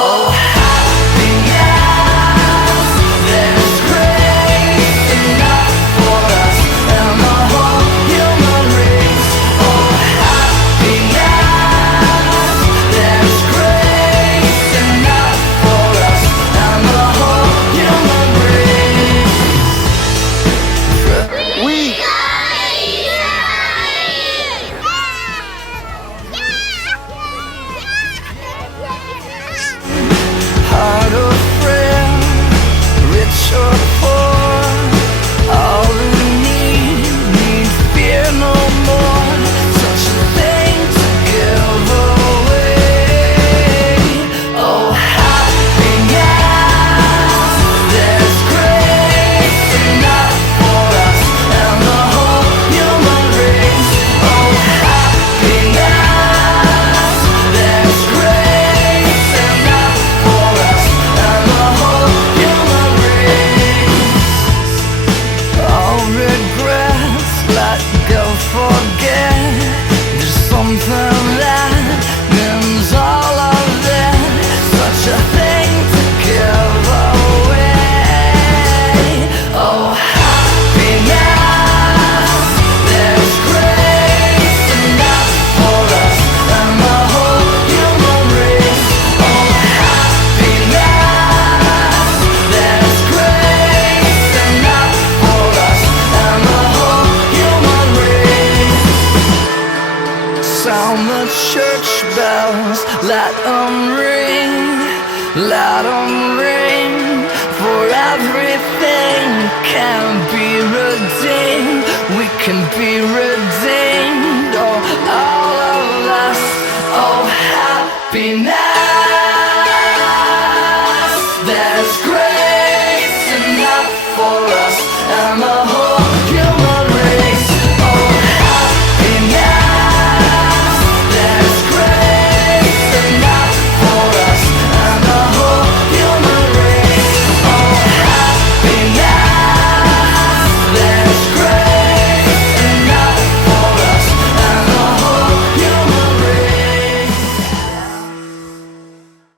Oh, happiness, there's grace enough for us and the whole human race. Oh, happiness, there's grace enough for us and the whole human race. We heart or frail, rich or poor, all who need fear no more. Such a thing to give away. Oh, happiness, there's grace enough for us and the whole human race. Oh, happiness, there's grace enough for us and the whole human race. All regrets, let go, forget. There's something that means all of that. Such a thing to give away. Oh, happiness, there's grace enough for us and the whole human race. Oh, happiness, there's grace enough for us and the whole human race. Sound the church bells, let 'em ring, let 'em ring. For everything can be redeemed, we can be redeemed. Oh, all of us, oh, happiness, there's grace enough for us and the